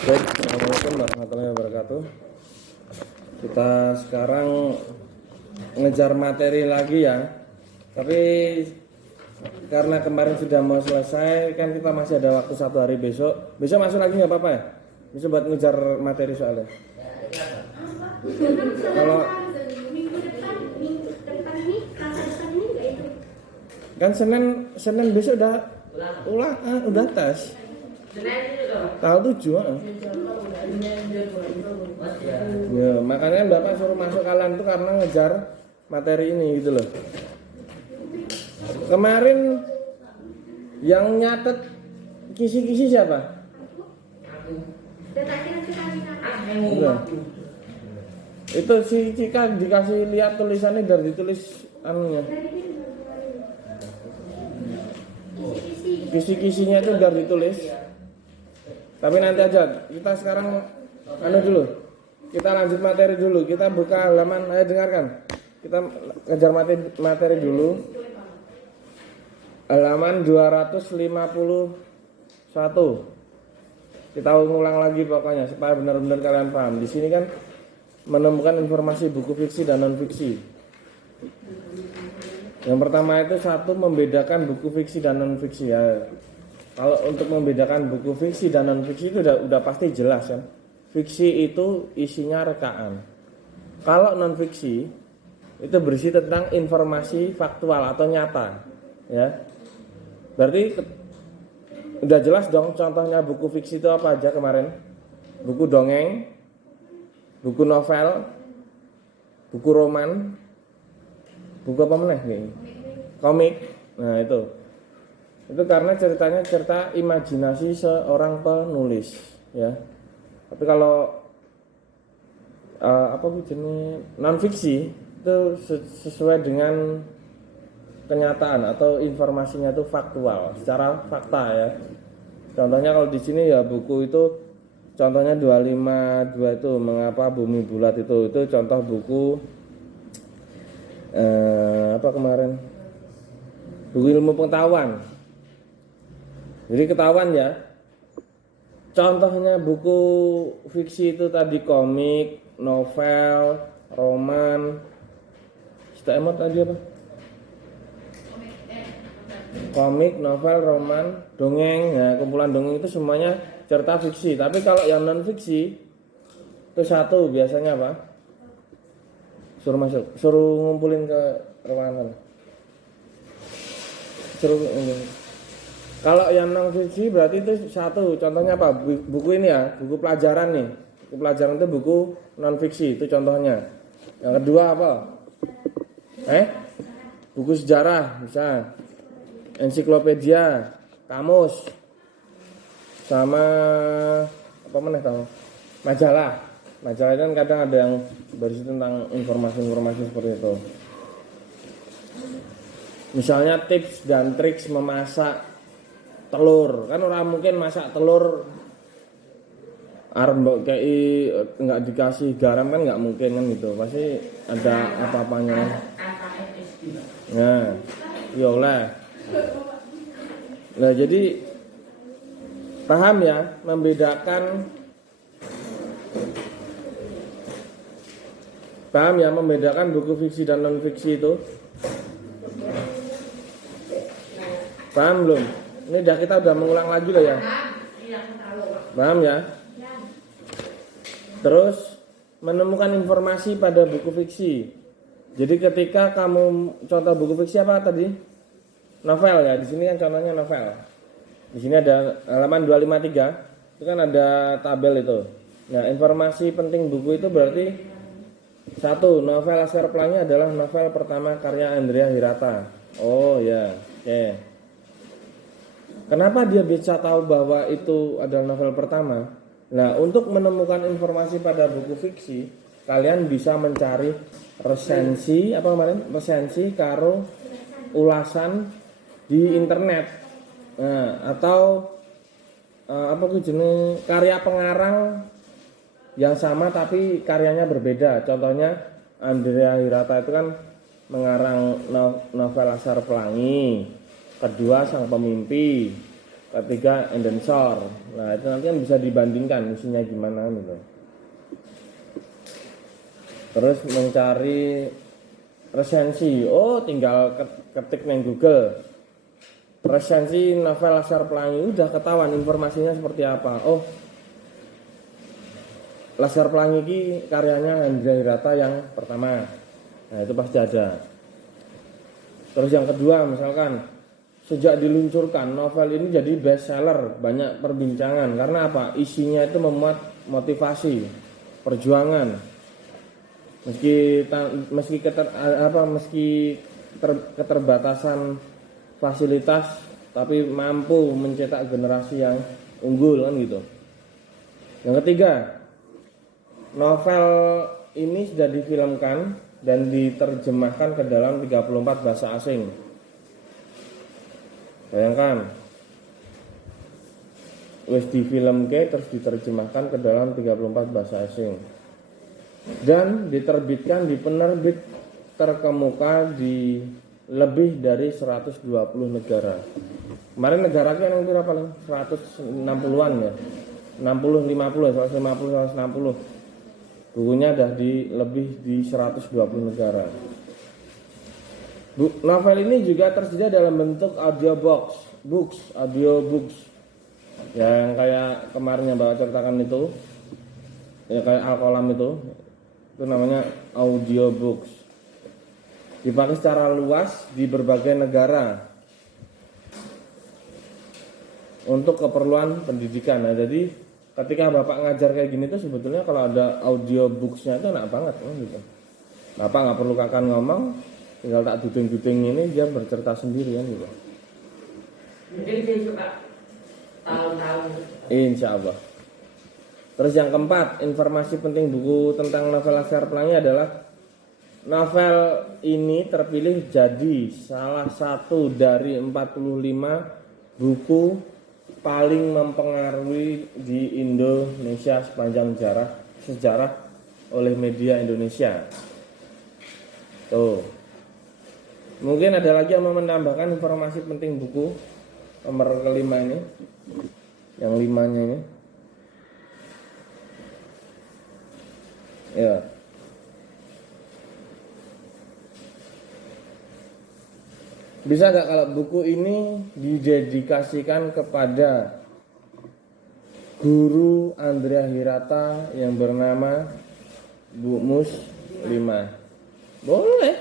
Baik, assalamualaikum warahmatullahi wabarakatuh. Kita sekarang ngejar materi lagi ya. Tapi karena kemarin sudah mau selesai, kan kita masih ada waktu 1 hari besok. Besok masuk lagi nggak apa-apa ya? Bisa buat ngejar materi soalnya. Kalau kan Senin besok udah tes. Tanggal 7 ya, makanya Bapak suruh masuk kalian itu karena ngejar materi ini gitu loh. Kemarin yang nyatet kisi-kisi siapa? Enggak. Itu si Cika dikasih lihat tulisannya dari ditulis anunya. Kisi-kisinya itu dari ditulis. Tapi nanti aja, kita sekarang dulu. Kita lanjut materi dulu. Kita buka halaman, ayo dengarkan. Kita kejar materi dulu. Halaman 251. Kita ngulang lagi pokoknya supaya benar-benar kalian paham. Di sini kan menemukan informasi buku fiksi dan non fiksi. Yang pertama itu membedakan buku fiksi dan non fiksi ya. Kalau untuk membedakan buku fiksi dan non fiksi itu udah pasti jelas kan. Fiksi itu isinya rekaan. Kalau non fiksi itu berisi tentang informasi faktual atau nyata, ya. Berarti udah jelas dong contohnya buku fiksi itu apa aja kemarin? Buku dongeng, buku novel, buku roman, buku apa meneh nih? Komik. Nah, itu karena ceritanya cerita imajinasi seorang penulis, ya. Tapi kalau jenis non fiksi itu sesuai dengan kenyataan atau informasinya itu faktual, secara fakta ya. Contohnya kalau di sini ya buku itu contohnya 252 itu mengapa bumi bulat itu contoh buku kemarin? Buku ilmu pengetahuan. Jadi ketahuan ya. Contohnya buku fiksi itu tadi komik, novel, roman. Cita emot tadi apa? Komik, novel, roman, dongeng. Nah, kumpulan dongeng itu semuanya cerita fiksi. Tapi kalau yang non fiksi itu satu biasanya apa? Suruh ngumpulin ke ruangan. Kalau yang non fiksi berarti itu satu. Contohnya apa? Buku ini ya, buku pelajaran nih. Buku pelajaran itu buku non fiksi, itu contohnya. Yang kedua apa? Buku sejarah, bisa. Ensiklopedia, kamus, sama apa mana tahu? Majalah. Majalah itu kan kadang ada yang berisi tentang informasi-informasi seperti itu. Misalnya tips dan trik memasak telur. Kan orang mungkin masak telur arep kayak nggak dikasih garam kan nggak mungkin kan gitu. Pasti ada apa-apanya. Nah, ya oleh. Nah, jadi paham ya membedakan buku fiksi dan non fiksi itu? Paham belum? Ini kita udah mengulang lagi loh ya. Paham ya? Terus menemukan informasi pada buku fiksi. Jadi ketika kamu contoh buku fiksi apa tadi? Novel ya. Di sini kan contohnya novel. Di sini ada halaman 253. Itu kan ada tabel itu. Nah, informasi penting buku itu berarti satu, novel Laskar Pelangi adalah novel pertama karya Andrea Hirata. Oh ya, oke. Kenapa dia bisa tahu bahwa itu adalah novel pertama? Nah, untuk menemukan informasi pada buku fiksi, kalian bisa mencari resensi karo ulasan di internet. Nah, atau jenis karya pengarang yang sama tapi karyanya berbeda. Contohnya Andrea Hirata itu kan mengarang novel Laskar Pelangi, kedua Sang Pemimpi, ketiga and then shore. Nah itu nanti kan bisa dibandingkan isinya gimana gitu. Terus mencari resensi, oh tinggal ketik di Google resensi novel Laskar Pelangi, udah ketahuan informasinya seperti apa. Oh, Laskar Pelangi ini karyanya Hendra Hirata yang pertama, nah itu pasti ada. Terus yang kedua, misalkan sejak diluncurkan novel ini jadi best seller, banyak perbincangan karena apa? Isinya itu memuat motivasi, perjuangan. Meski keterbatasan fasilitas, tapi mampu mencetak generasi yang unggul kan gitu. Yang ketiga, novel ini sudah difilmkan dan diterjemahkan ke dalam 34 bahasa asing. Bayangkan, wis difilmke terus diterjemahkan ke dalam 34 bahasa asing. Dan diterbitkan di penerbit terkemuka di lebih dari 120 negara. Kemarin negara kan yang berapa paling 160-an ya. 60 50 150 160. Bukunya ada di lebih di 120 negara. Novel ini juga tersedia dalam bentuk audiobooks. Yang kayak kemarin yang Bapak ceritakan itu. Ya kayak Al-Qalam itu namanya audiobooks. Dipakai secara luas di berbagai negara untuk keperluan pendidikan. Nah, jadi ketika Bapak ngajar kayak gini tuh sebetulnya kalau ada audiobooksnya itu enak banget gitu. Bapak nggak perlu kakak ngomong, tinggal tak duding-duding ini dia bercerita sendiri kan gitu. Mungkin saya suka tahun-tahun. Insya Allah. Terus yang keempat, informasi penting buku tentang novel Laskar Pelangi adalah novel ini terpilih jadi salah satu dari 45 buku paling mempengaruhi di Indonesia sepanjang sejarah oleh media Indonesia. Tuh. Mungkin ada lagi yang mau menambahkan informasi penting buku nomor kelima ini, yang limanya ini. Ya. Bisa nggak kalau buku ini didedikasikan kepada guru Andrea Hirata yang bernama Bu Muslimah? Boleh.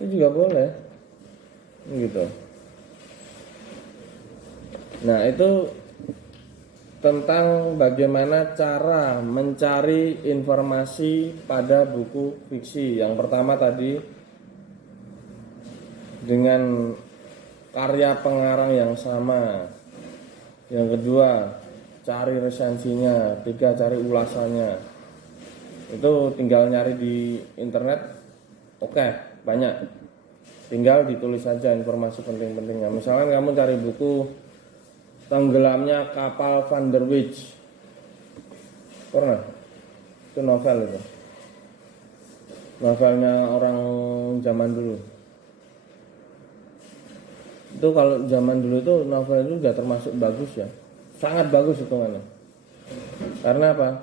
Itu juga boleh. Gitu. Nah, itu tentang bagaimana cara mencari informasi pada buku fiksi. Yang pertama tadi dengan karya pengarang yang sama. Yang kedua, cari resensinya. Tiga, cari ulasannya. Itu tinggal nyari di internet. Oke, banyak. Tinggal ditulis saja informasi penting-pentingnya. Misalkan kamu cari buku Tenggelamnya Kapal Van der Wijk. Pernah? Itu novel itu. Novelnya orang zaman dulu. Itu kalau zaman dulu itu novel itu sudah termasuk bagus ya. Sangat bagus hitungannya. Karena apa?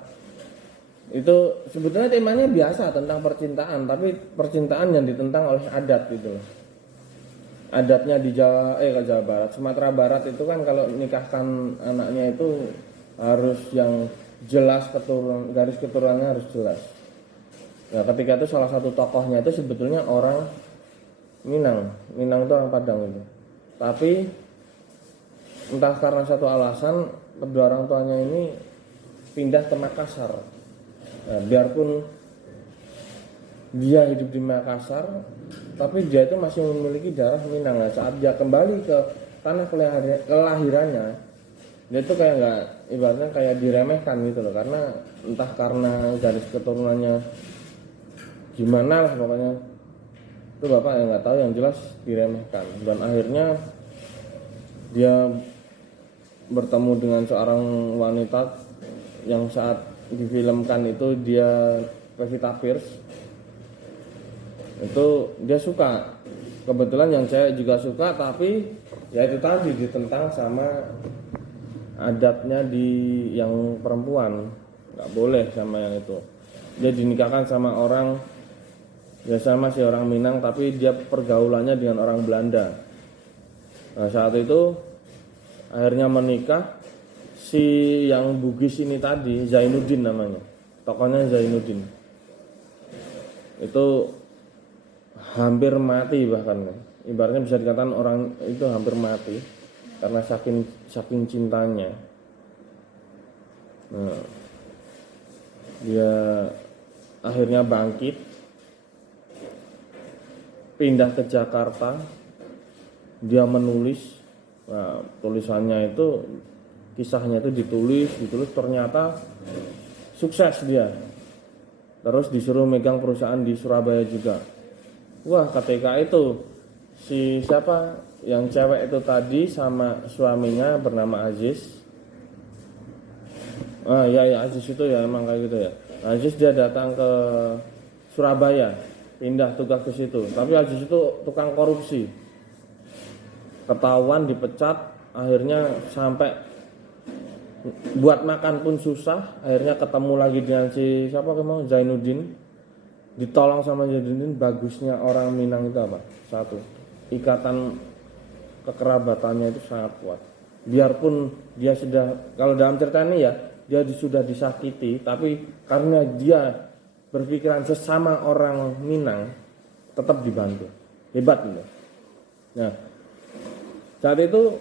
Itu sebetulnya temanya biasa tentang percintaan, tapi percintaan yang ditentang oleh adat gitu loh. Adatnya di Jawa Barat, Sumatera Barat itu kan kalau nikahkan anaknya itu harus yang jelas garis keturunannya harus jelas. Nah, ketika itu salah satu tokohnya itu sebetulnya orang Minang itu orang Padang itu. Tapi entah karena satu alasan kedua orang tuanya ini pindah ke Makassar. Nah, biarpun dia hidup di Makassar, tapi dia itu masih memiliki darah Minang. Nah, saat dia kembali ke tanah kelahirannya, dia itu kayak nggak, ibaratnya kayak diremehkan gitu loh, karena entah karena garis keturunannya gimana lah pokoknya. Itu bapak yang nggak tahu, yang jelas diremehkan. Dan akhirnya dia bertemu dengan seorang wanita yang saat difilmkan itu dia Pevita Pierce. Itu dia suka, kebetulan yang cewek juga suka, tapi Ya itu tadi ditentang sama adatnya di yang perempuan, nggak boleh sama yang itu. Dia dinikahkan sama orang, ya sama si orang Minang, tapi dia pergaulannya dengan orang Belanda. Nah saat itu akhirnya menikah. Si yang Bugis ini tadi, Zainuddin namanya, tokohnya Zainuddin, itu hampir mati, bahkan ibaratnya bisa dikatakan orang itu hampir mati karena saking cintanya. Nah, dia akhirnya bangkit, pindah ke Jakarta, dia menulis. Nah, tulisannya itu, kisahnya itu ditulis, ternyata sukses dia. Terus disuruh megang perusahaan di Surabaya juga. Wah, ketika itu si siapa yang cewek itu tadi sama suaminya bernama Aziz. Ya Aziz itu ya emang kayak gitu ya. Aziz dia datang ke Surabaya, pindah tugas ke situ. Tapi Aziz itu tukang korupsi. Ketahuan, dipecat, akhirnya sampai buat makan pun susah. Akhirnya ketemu lagi dengan si siapa kemau, Zainuddin. Ditolong sama Zainuddin. Bagusnya orang Minang itu apa? Satu, ikatan kekerabatannya itu sangat kuat. Biarpun dia sudah, kalau dalam cerita ini ya, dia sudah disakiti, tapi karena dia berpikiran sesama orang Minang, tetap dibantu. Hebat gitu. Nah, saat itu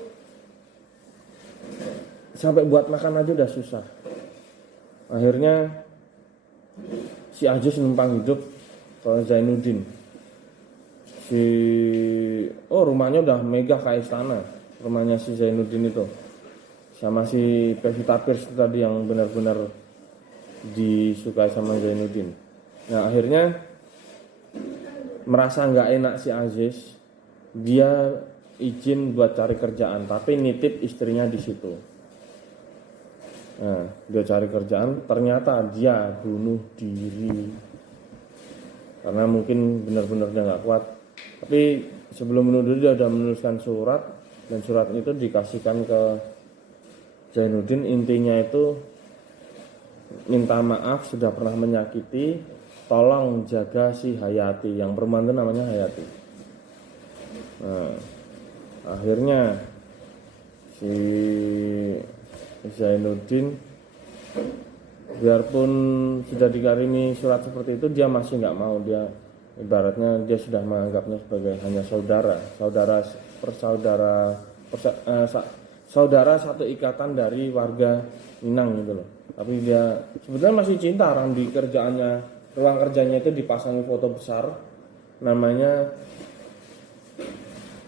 sampai buat makan aja udah susah. Akhirnya si Aziz numpang hidup ke Zainuddin. Rumahnya udah megah kayak istana, rumahnya si Zainuddin itu. Sama si Pevita Pierce tadi yang benar-benar disukai sama Zainuddin. Nah, akhirnya merasa nggak enak si Aziz, dia izin buat cari kerjaan, tapi nitip istrinya di situ. Nah, dia cari kerjaan, ternyata dia bunuh diri karena mungkin benar-benar dia nggak kuat. Tapi sebelum bunuh diri dia udah menuliskan surat, dan surat itu dikasihkan ke Zainuddin. Intinya itu minta maaf sudah pernah menyakiti, tolong jaga si Hayati, yang perempuan itu namanya Hayati. Nah, akhirnya si Zainuddin biarpun sudah dikarimi surat seperti itu, dia masih nggak mau. Dia ibaratnya dia sudah menganggapnya sebagai hanya saudara satu ikatan dari warga Minang gitu loh. Tapi dia sebetulnya masih cinta. Orang di kerjaannya, ruang kerjanya itu dipasangi foto besar, namanya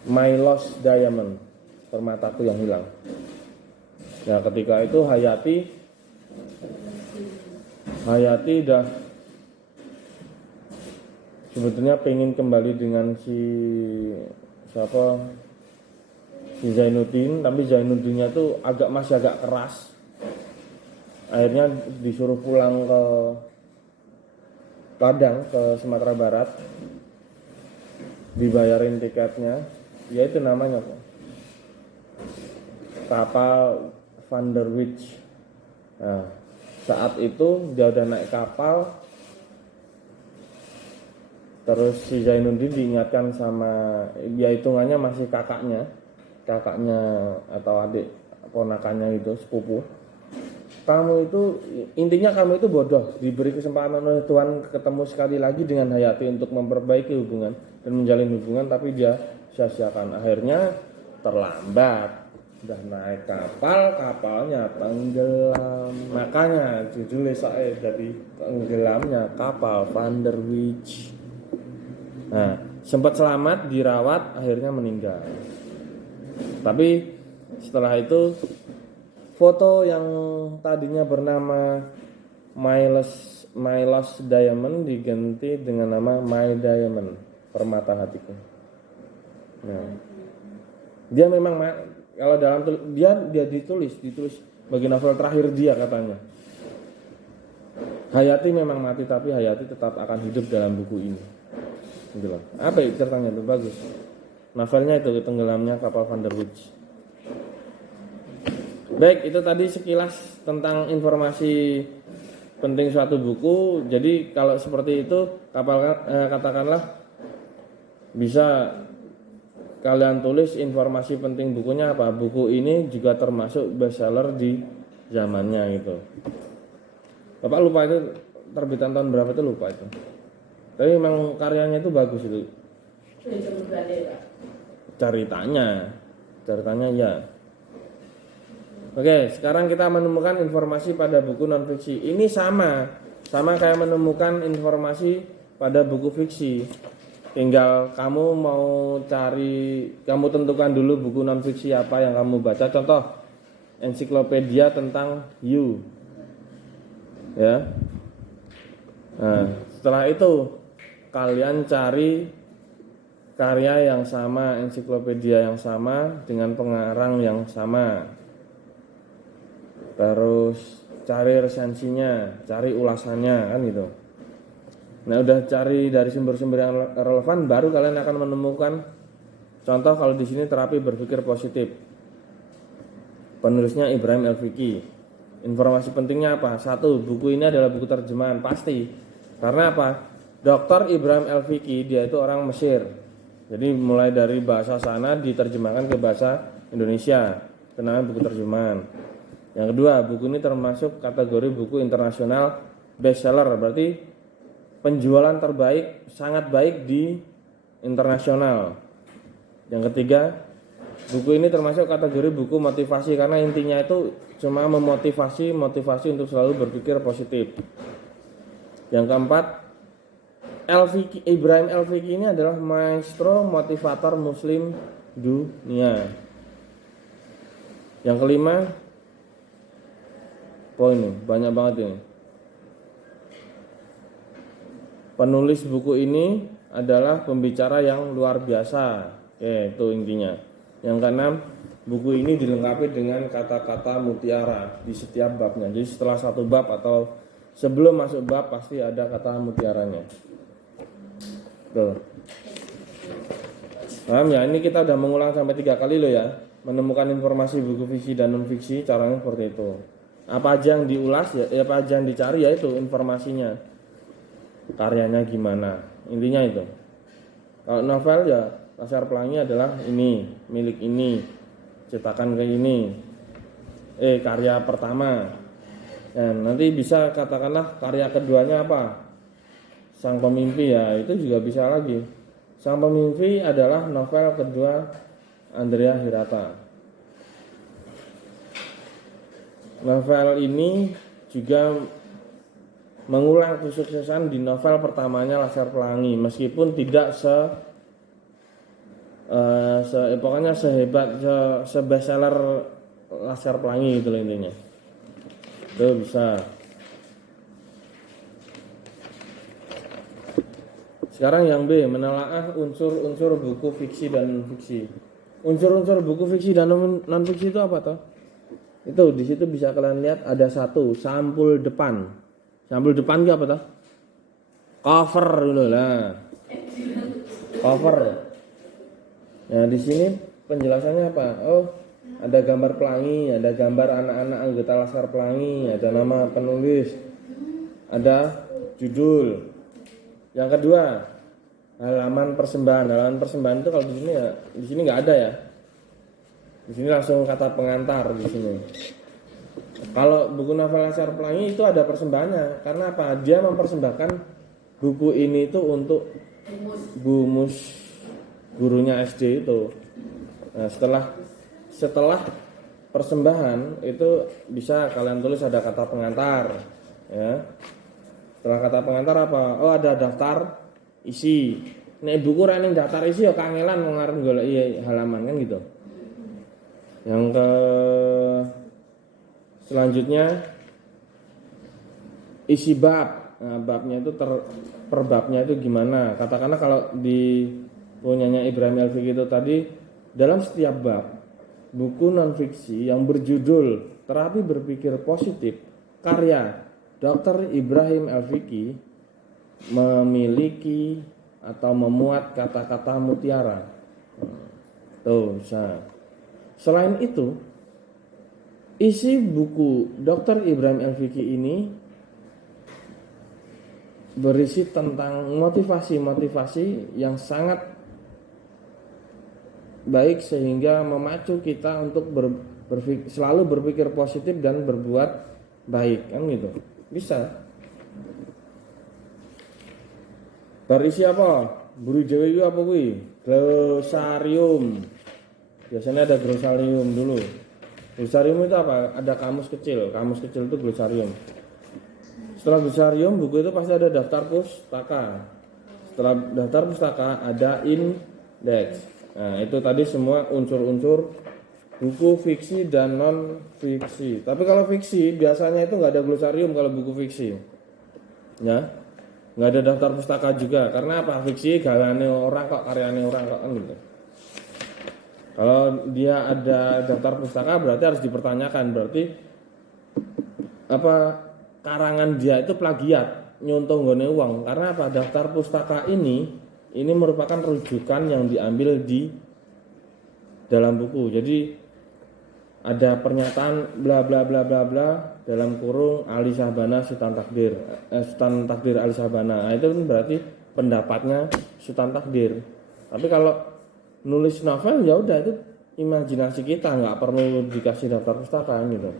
My Lost Diamond, permataku yang hilang. Nah, ketika itu Hayati udah sebetulnya pengen kembali dengan si Zainuddin, tapi Zainuddinnya tuh masih agak keras. Akhirnya disuruh pulang ke Padang, ke Sumatera Barat, dibayarin tiketnya, yaitu namanya kapal Van der Witch. Nah, saat itu dia udah naik kapal, terus si Zainuddin diingatkan sama, ya hitungannya masih kakaknya atau adik ponakannya itu, sepupu. Intinya kamu itu bodoh, diberi kesempatan oleh Tuhan ketemu sekali lagi dengan Hayati untuk memperbaiki hubungan dan menjalin hubungan, tapi dia sia-siakan. Akhirnya terlambat, udah naik kapalnya tenggelam. Makanya judulnya saya jadi tenggelamnya kapal Van der Witch. Nah, sempat selamat, dirawat, akhirnya meninggal. Tapi setelah itu foto yang tadinya bernama My Lost Diamond diganti dengan nama My Diamond, permata hatiku. Nah, dia memang kalau dalam dia ditulis bagi novel terakhir dia katanya. Hayati memang mati, tapi Hayati tetap akan hidup dalam buku ini. Gitu loh. Apa ya ceritanya itu bagus. Novelnya itu tenggelamnya kapal Van der Woude. Baik, itu tadi sekilas tentang informasi penting suatu buku. Jadi kalau seperti itu katakanlah bisa kalian tulis informasi penting bukunya apa. Buku ini juga termasuk bestseller di zamannya gitu. Bapak lupa itu terbitan tahun berapa, itu lupa itu. Tapi memang karyanya itu bagus itu. Ceritanya ya. Oke, sekarang kita menemukan informasi pada buku non fiksi. Ini sama kayak menemukan informasi pada buku fiksi. Tinggal kamu mau cari, kamu tentukan dulu buku non fiksi apa yang kamu baca. Contoh, ensiklopedia tentang hiu. Ya. Nah, setelah itu kalian cari karya yang sama, ensiklopedia yang sama dengan pengarang yang sama. Terus cari resensinya, cari ulasannya, kan gitu. Nah, udah cari dari sumber-sumber yang relevan, baru kalian akan menemukan. Contoh kalau di sini terapi berpikir positif. Penulisnya Ibrahim El-Fiqi. Informasi pentingnya apa? 1, buku ini adalah buku terjemahan, pasti. Karena apa? Dr. Ibrahim El-Fiqi dia itu orang Mesir. Jadi mulai dari bahasa sana diterjemahkan ke bahasa Indonesia. Itu namanya buku terjemahan. Yang kedua, buku ini termasuk kategori buku internasional bestseller. Berarti penjualan terbaik, sangat baik di internasional. Yang ketiga, buku ini termasuk kategori buku motivasi karena intinya itu cuma memotivasi untuk selalu berpikir positif. Yang keempat, Ibrahim El-Fiqi ini adalah maestro motivator muslim dunia. Yang kelima, ini banyak banget ini. Penulis buku ini adalah pembicara yang luar biasa. Oke, itu intinya. Yang keenam, buku ini dilengkapi dengan kata-kata mutiara di setiap babnya. Jadi setelah satu bab atau sebelum masuk bab pasti ada kata mutiaranya. Tuh. Paham ya? Ini kita udah mengulang sampai 3 kali loh ya. Menemukan informasi buku fiksi dan non fiksi, caranya seperti itu. Apa aja yang diulas ya, apa aja yang dicari ya itu informasinya. Karyanya gimana? Intinya itu. Kalau novel ya Laskar Pelangi adalah ini, milik ini, cetakan kayak ini. Karya pertama. Nanti bisa katakanlah karya keduanya apa? Sang Pemimpi ya, itu juga bisa lagi. Sang Pemimpi adalah novel kedua Andrea Hirata. Novel ini juga mengulang kesuksesan di novel pertamanya Laskar Pelangi, meskipun tidak pokoknya sehebat bestseller Laskar Pelangi gitu loh intinya. Itu bisa. Sekarang yang B, menelaah unsur-unsur buku fiksi dan non fiksi. Unsur-unsur buku fiksi dan non fiksi itu apa toh? Itu di situ bisa kalian lihat ada 1 sampul depan. Sampul depan itu apa toh? Cover dulu lah. Cover. Nah, di sini penjelasannya apa? Oh, ada gambar pelangi, ada gambar anak-anak anggota Laskar Pelangi, ada nama penulis, ada judul. Yang kedua, halaman persembahan. Halaman persembahan itu kalau di sini nggak ada ya. Di sini langsung kata pengantar di sini. Kalau buku novel Laskar Pelangi itu ada persembahannya. Karena apa? Dia mempersembahkan buku ini itu untuk Bu Mus, gurunya SD itu. Nah, setelah persembahan itu bisa kalian tulis ada kata pengantar, ya. Setelah kata pengantar apa? Oh, ada daftar isi. Nek buku ning daftar isi ya kangelan ngarep golek halaman kan gitu. Yang selanjutnya isi bab. Nah, babnya itu per babnya itu gimana? Katakanlah kalau di punyanya Ibrahim El-Fiqi itu tadi, dalam setiap bab buku non fiksi yang berjudul Terapi Berpikir Positif karya Dr. Ibrahim El-Fiqi memiliki atau memuat kata-kata mutiara. Tuh, bisa. Selain itu, isi buku Dr. Ibrahim El-Fiqi ini berisi tentang motivasi-motivasi yang sangat baik sehingga memacu kita untuk selalu berpikir positif dan berbuat baik, kan gitu. Bisa. Berisi apa? Buri Dewi itu apa kuwi? Glosarium. Biasanya ada glosarium dulu. Glosarium itu apa? Ada kamus kecil. Kamus kecil itu glosarium. Setelah glosarium, buku itu pasti ada daftar pustaka. Setelah daftar pustaka ada indeks. Nah, itu tadi semua unsur-unsur buku fiksi dan non fiksi. Tapi kalau fiksi biasanya itu nggak ada glosarium kalau buku fiksi. Ya. Nggak ada daftar pustaka juga, karena apa? Fiksi gawane orang kok, karyane orang kok, kan gitu. Kalau dia ada daftar pustaka berarti harus dipertanyakan, berarti apa karangan dia itu plagiat, nyontoh nggone uang. Karena apa? Daftar pustaka ini merupakan rujukan yang diambil di dalam buku. Jadi ada pernyataan bla bla bla bla bla dalam kurung Ali Syahbana Sultan Takdir, Sultan Takdir Ali Syahbana. Nah, itu kan berarti pendapatnya Sultan Takdir. Tapi kalau nulis novel ya udah itu imajinasi kita, nggak perlu dikasih daftar pustaka gitu.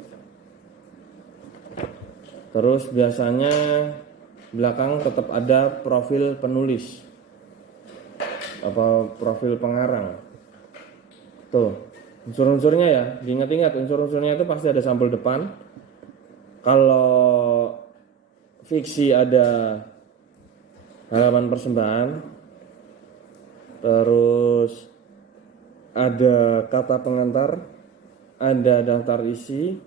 Terus biasanya belakang tetap ada profil penulis, apa profil pengarang. Tuh unsur-unsurnya ya, diingat-ingat unsur-unsurnya itu pasti ada sampul depan. Kalau fiksi ada halaman persembahan, terus ada kata pengantar, ada daftar isi,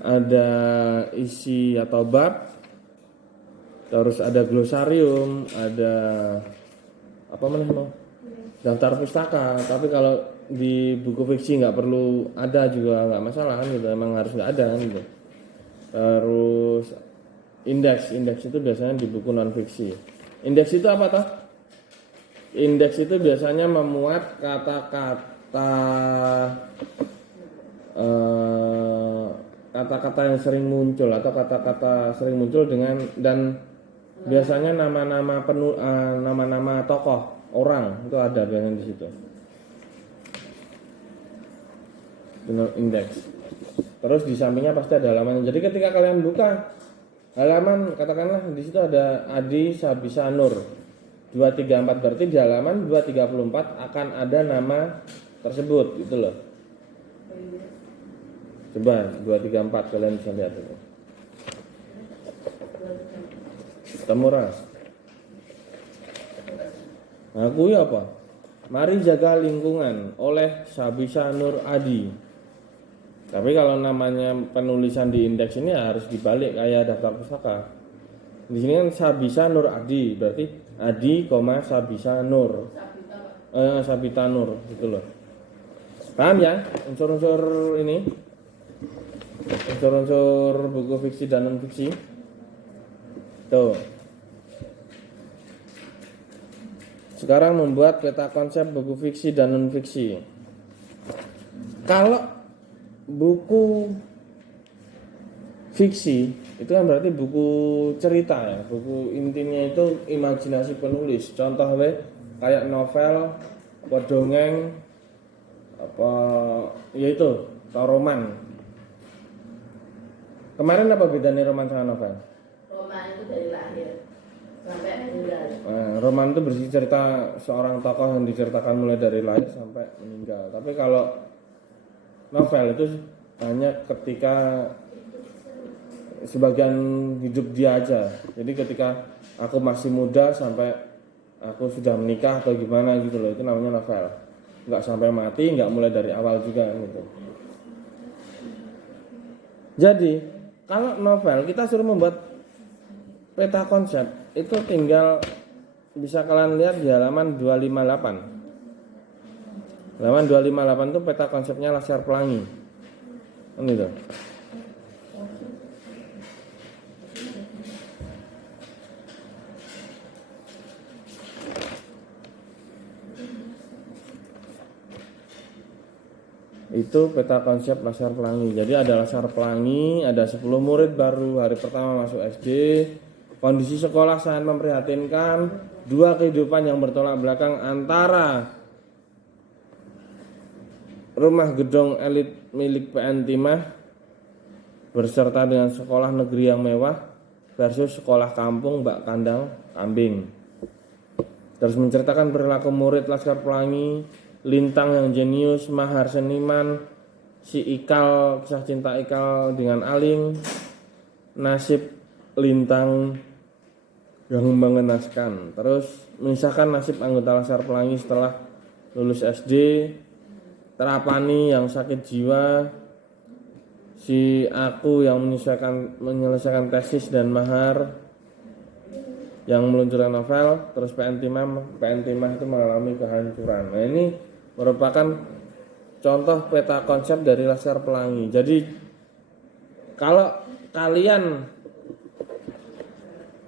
ada isi atau bab, terus ada glosarium, ada apa namanya, daftar pustaka. Tapi kalau di buku fiksi nggak perlu ada juga, nggak masalah kan gitu, emang harus nggak ada kan gitu. Terus indeks itu biasanya di buku non fiksi. Indeks itu apa toh? Indeks itu biasanya memuat kata-kata yang sering muncul atau kata-kata sering muncul dengan, dan biasanya nama-nama tokoh orang itu ada biasanya di situ. Indeks. Terus di sampingnya pasti ada halaman. Jadi ketika kalian buka halaman, katakanlah di situ ada Adi Sabisa Nur 234, berarti di halaman 234 akan ada nama tersebut gitu loh. Coba 234 kalian bisa lihat itu. Ketemu ras. Aku ya apa? Mari jaga lingkungan oleh Sabisa Nur Adi. Tapi kalau namanya penulisan di indeks ini harus dibalik kayak daftar pustaka. Di sini kan Sabisa Nur Adi, berarti Adi, Sabisa Nur. Sabita Nur gitu loh. Paham ya? Unsur-unsur ini. Unsur-unsur buku fiksi dan non fiksi. Tuh. Sekarang membuat peta konsep buku fiksi dan non fiksi. Kalau buku fiksi itu kan berarti buku cerita ya, buku intinya itu imajinasi penulis. Contoh kayak novel, dongeng, apa yaitu atau roman. Kemarin apa bedanya roman sama novel? Roman itu dari lahir sampai meninggal. Roman itu berisi cerita seorang tokoh yang diceritakan mulai dari lahir sampai meninggal. Tapi kalau novel itu hanya ketika sebagian hidup dia aja. Jadi ketika aku masih muda sampai aku sudah menikah atau gimana gitu loh, itu namanya novel. Nggak sampai mati, nggak mulai dari awal juga gitu. Jadi kalau novel kita suruh membuat peta konsep, itu tinggal bisa kalian lihat di halaman 258. Halaman 258 itu peta konsepnya Laskar Pelangi. Ini tuh. itu peta konsep Laskar Pelangi. Jadi ada Laskar Pelangi, ada 10 murid baru hari pertama masuk SD. Kondisi sekolah sangat memprihatinkan, dua kehidupan yang bertolak belakang antara rumah gedung elit milik PN Timah berserta dengan sekolah negeri yang mewah versus sekolah kampung bak kandang kambing. Terus menceritakan perilaku murid Laskar Pelangi, Lintang yang jenius, mahar seniman, si Ikal, kisah cinta Ikal dengan Aling, nasib Lintang yang mengenaskan. Terus mengisahkan nasib anggota Laskar Pelangi setelah lulus SD, Terapani yang sakit jiwa, si Aku yang menyelesaikan tesis dan Mahar yang meluncurkan novel. Terus PN Timah itu mengalami kehancuran. Nah, ini merupakan contoh peta konsep dari Laskar Pelangi. Jadi kalau kalian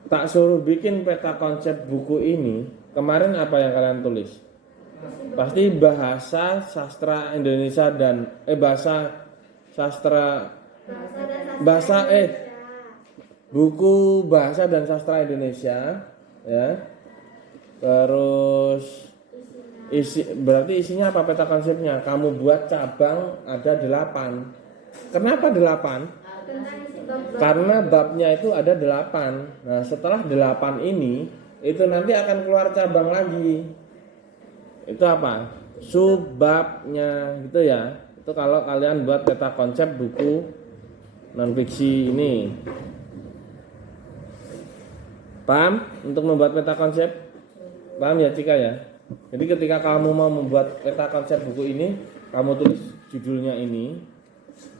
tak suruh bikin peta konsep buku ini, kemarin apa yang kalian tulis? Pasti bahasa sastra Indonesia dan buku bahasa dan sastra Indonesia, ya. Terus berarti isinya apa peta konsepnya? Kamu buat cabang ada 8. Kenapa 8? Karena babnya itu ada 8. Nah, setelah 8 ini itu nanti akan keluar cabang lagi. Itu apa? Subbabnya gitu ya. Itu kalau kalian buat peta konsep buku non fiksi ini. Paham? Untuk membuat peta konsep? Paham ya Cika ya? Jadi ketika kamu mau membuat peta konsep buku ini, kamu tulis judulnya ini,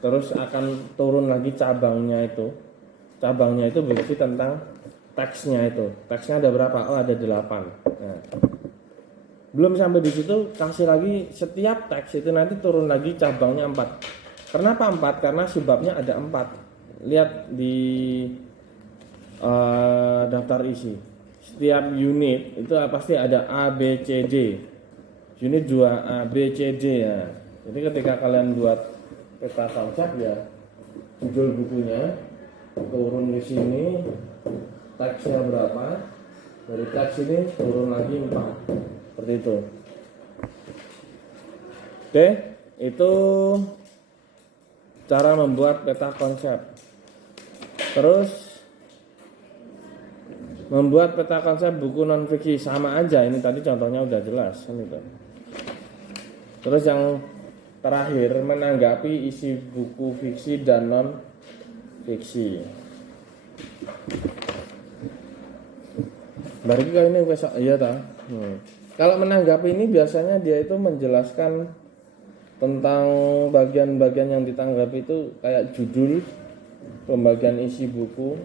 terus akan turun lagi cabangnya itu. Cabangnya itu berisi tentang teksnya itu. Teksnya ada berapa? Oh, ada 8. Nah, belum sampai di situ, kasih lagi setiap teks itu nanti turun lagi cabangnya 4. Kenapa 4? Karena subbabnya ada 4. Lihat di daftar isi. Setiap unit itu pasti ada A, B, C, D. Unit 2 A, B, C, D ya. Jadi ketika kalian buat peta konsep ya, judul bukunya turun di sini, teksnya berapa, dari teks ini turun lagi 4. Seperti itu. Oke, itu cara membuat peta konsep. Terus membuat peta konsep buku non fiksi sama aja, ini tadi contohnya udah jelas kan itu. Terus yang terakhir menanggapi isi buku fiksi dan non fiksi. Bari kali ini besok iya ta. Kalau menanggapi ini biasanya dia itu menjelaskan tentang bagian-bagian yang ditanggapi itu kayak judul, pembagian isi buku,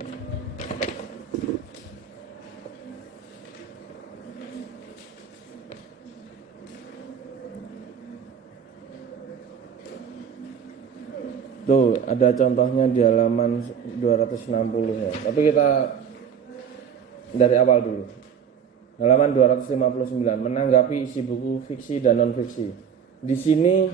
tuh ada contohnya di halaman 260 ya. Tapi kita dari awal dulu. Halaman 259 menanggapi isi buku fiksi dan non fiksi. Di sini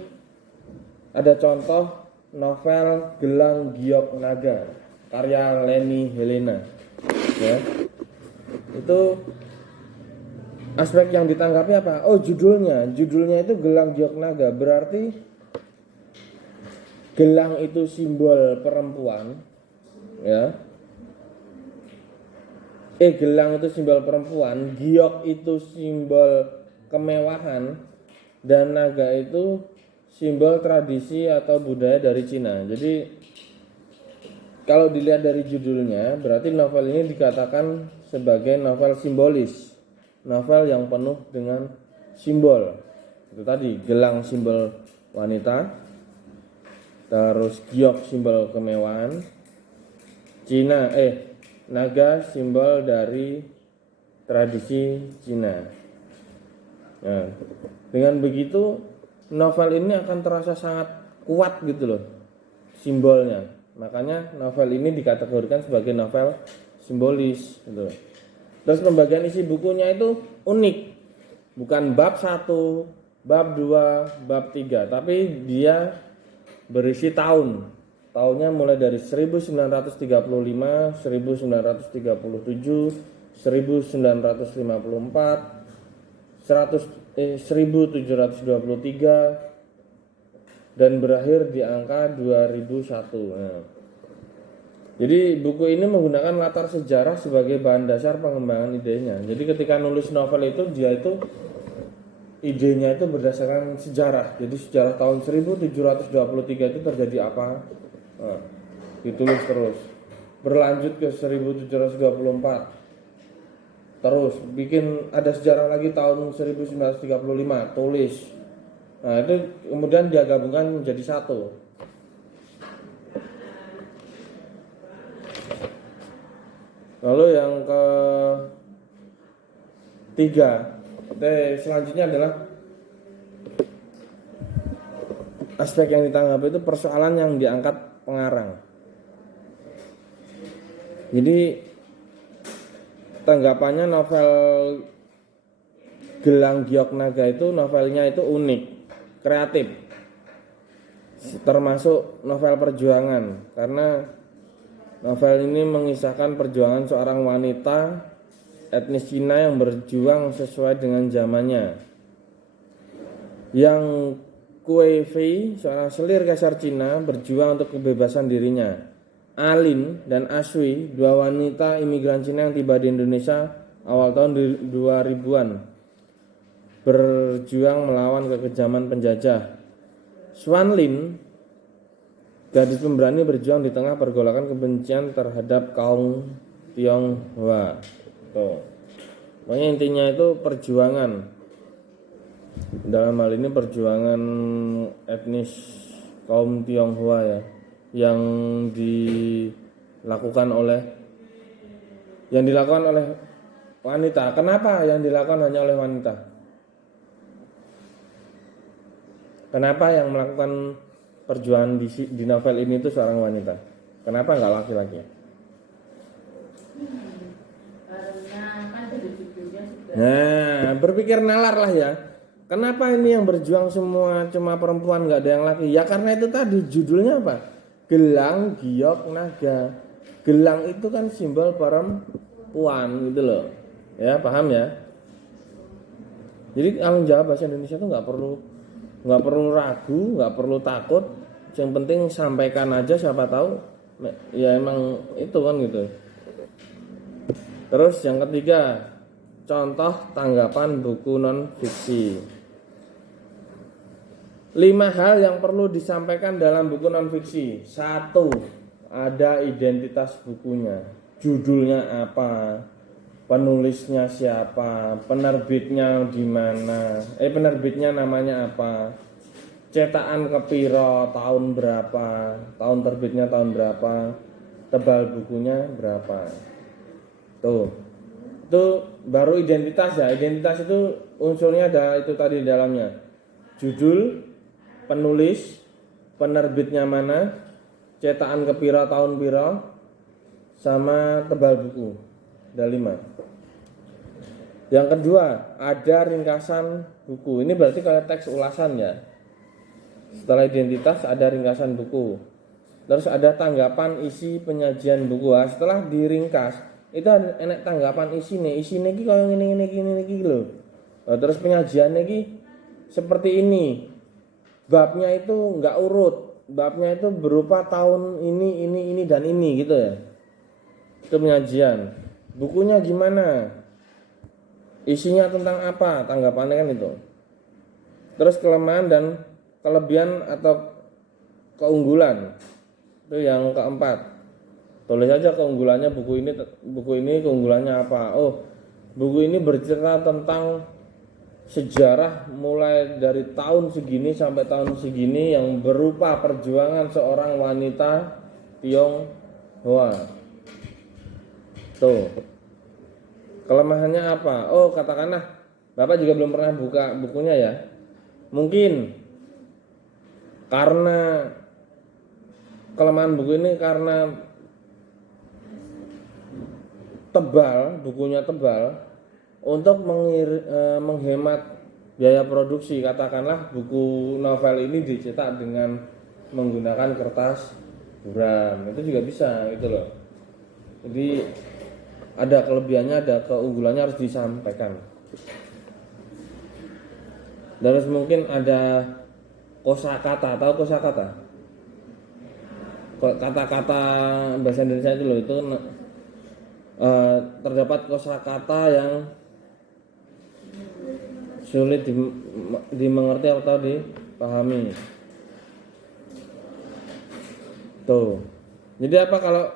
ada contoh novel Gelang Giok Naga karya Leni Helena. Ya. Itu aspek yang ditanggapi apa? Oh, judulnya itu Gelang Giok Naga, berarti gelang itu simbol perempuan, ya. Gelang itu simbol perempuan, giok itu simbol kemewahan, dan naga itu simbol tradisi atau budaya dari Cina. Jadi kalau dilihat dari judulnya, berarti novel ini dikatakan sebagai novel simbolis, novel yang penuh dengan simbol. Itu tadi, gelang simbol wanita, terus giok simbol kemewahan, naga simbol dari tradisi Cina. Nah, dengan begitu novel ini akan terasa sangat kuat gitu loh simbolnya. Makanya novel ini dikategorikan sebagai novel simbolis gitu. Terus pembagian isi bukunya itu unik. Bukan bab 1, bab 2, bab 3, tapi dia berisi tahun. Tahunnya mulai dari 1935, 1937, 1954, 1723 dan berakhir di angka 2001. Nah, jadi buku ini menggunakan latar sejarah sebagai bahan dasar pengembangan idenya. Jadi ketika nulis novel itu dia itu idenya itu berdasarkan sejarah. Jadi sejarah tahun 1723 itu terjadi apa? Nah, ditulis terus. Berlanjut ke 1724. Terus bikin ada sejarah lagi tahun 1935, tulis. Nah, itu kemudian dia gabungkan menjadi satu. Lalu yang ketiga, selanjutnya adalah aspek yang ditanggapi itu persoalan yang diangkat pengarang. Jadi tanggapannya novel Gelang Giok Naga itu novelnya itu unik, kreatif, termasuk novel perjuangan karena novel ini mengisahkan perjuangan seorang wanita etnis Cina yang berjuang sesuai dengan zamannya. Yang Kuei Fei, seorang selir kaisar Cina, berjuang untuk kebebasan dirinya. Alin dan Ashui, dua wanita imigran Cina yang tiba di Indonesia awal tahun 2000-an, berjuang melawan kekejaman penjajah. Xuan Lin, gadis pemberani, berjuang di tengah pergolakan kebencian terhadap kaum Tionghoa. Tuh. Pokoknya intinya itu perjuangan. Dalam hal ini perjuangan etnis kaum Tionghoa ya, yang dilakukan oleh wanita. Kenapa yang dilakukan hanya oleh wanita? Kenapa yang melakukan perjuangan di novel ini itu seorang wanita? Kenapa nggak laki-laki? Karena kan dari judulnya sudah. Nah, berpikir nalar lah ya. Kenapa ini yang berjuang semua cuma perempuan, nggak ada yang laki? Ya karena itu tadi judulnya apa? Gelang Giok Naga. Gelang itu kan simbol perempuan gitu loh. Ya paham ya? Jadi kalau jawab bahasa Indonesia itu nggak perlu ragu, nggak perlu takut. Yang penting sampaikan aja, siapa tahu ya emang itu kan gitu. Terus yang ketiga, contoh tanggapan buku non fiksi. 5 hal yang perlu disampaikan dalam buku non fiksi. 1. Ada identitas bukunya. Judulnya apa? Penulisnya siapa? Penerbitnya di mana? Penerbitnya namanya apa? Cetakan kepiro, tahun berapa? Tahun terbitnya tahun berapa? Tebal bukunya berapa? Tuh. Itu baru identitas ya. Identitas itu unsurnya ada itu tadi di dalamnya. Judul, penulis, penerbitnya mana, cetakan kepira tahun pira, sama tebal buku. Ada 5. Yang kedua, ada ringkasan buku. Ini berarti kalau teks ulasan ya. Setelah identitas ada ringkasan buku. Terus ada tanggapan isi penyajian buku. Nah, setelah diringkas itu ada enak tanggapan isine iki kaya ngene iki lho. Terus penyajiannya iki seperti ini. Babnya itu enggak urut. Babnya itu berupa tahun ini dan ini gitu ya. Itu penyajian. Bukunya gimana? Isinya tentang apa? Tanggapannya kan itu. Terus kelemahan dan kelebihan atau keunggulan. Itu yang keempat. Tulis aja keunggulannya buku ini keunggulannya apa? Oh, buku ini bercerita tentang sejarah mulai dari tahun segini sampai tahun segini yang berupa perjuangan seorang wanita Tionghoa. Tuh. Kelemahannya apa? Oh, katakanlah Bapak juga belum pernah buka bukunya ya. Mungkin karena kelemahan buku ini karena tebal, bukunya tebal, untuk menghemat biaya produksi. Katakanlah buku novel ini dicetak dengan menggunakan kertas buram, itu juga bisa gitu loh. Jadi ada kelebihannya, ada keunggulannya, harus disampaikan. Terus mungkin ada kosakata, tahu kosakata? Kata-kata bahasa Indonesia itu loh, itu terdapat kosakata yang sulit dimengerti atau dipahami. Tuh. Jadi apa kalau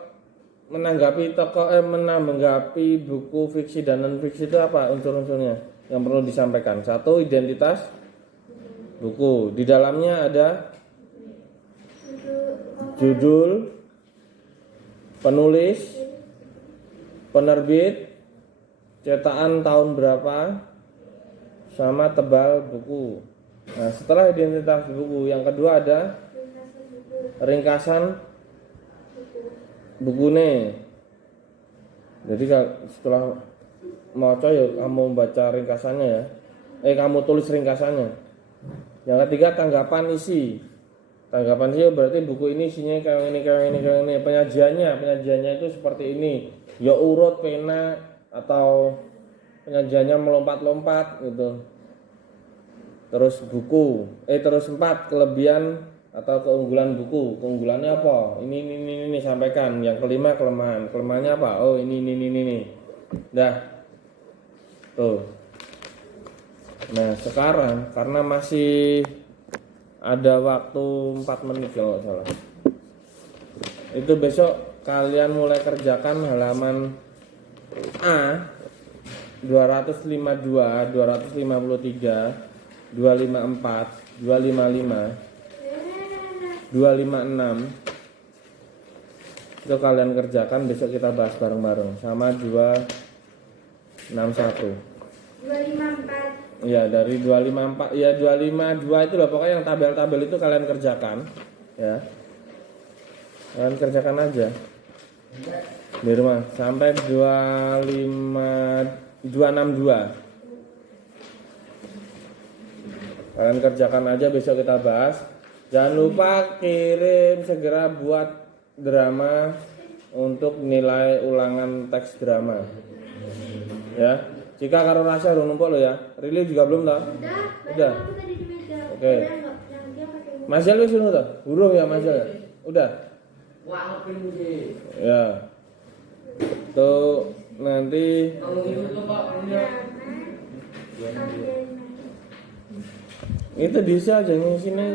menanggapi menanggapi buku fiksi dan non fiksi itu apa unsur-unsurnya yang perlu disampaikan? Satu, identitas buku. Di dalamnya ada judul, penulis, penerbit, cetakan tahun berapa, sama tebal buku. Nah, setelah identitas buku, yang kedua ada ringkasan buku nih. Jadi setelah mau ya kamu baca ringkasannya ya. Kamu tulis ringkasannya. Yang ketiga tanggapan isi. Tanggapan isi berarti buku ini isinya kayak ini. Penyajiannya itu seperti ini. Ya urut pena atau penyajiannya melompat-lompat gitu. Terus buku. Terus 4 kelebihan atau keunggulan buku. Keunggulannya apa? Ini sampaikan. Yang kelima kelemahan. Kelemahannya apa? Oh ini. Dah. Tuh. Nah, sekarang karena masih ada waktu 4 menit kalau nggak salah. Itu besok kalian mulai kerjakan halaman A 252, 253, 254, 255, 256. Itu kalian kerjakan, besok kita bahas bareng-bareng sama 261. 254. Ya, dari 254 ya 252 itu loh, pokoknya yang tabel-tabel itu kalian kerjakan ya. Kalian kerjakan aja di rumah sampai 262. Kalian kerjakan aja, besok kita bahas. Jangan lupa kirim segera buat drama untuk nilai ulangan teks drama. Ya. Jika karo rasa urung numpuk lo ya. Rili juga belum toh? Udah. Oke. Masal wis ngono toh? Burung ya Masal. Udah. Ya. Tuh nanti itu bisa aja di sini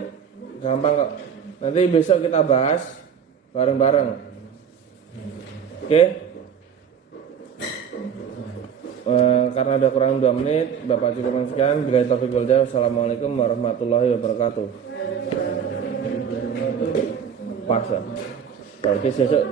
gampang kok. Nanti besok kita bahas bareng-bareng. Oke? Karena ada kurang 2 menit, Bapak cukup sekian. Bila taufiq wal hidayah, wassalamualaikum warahmatullahi wabarakatuh. Pas ya. Berarti besok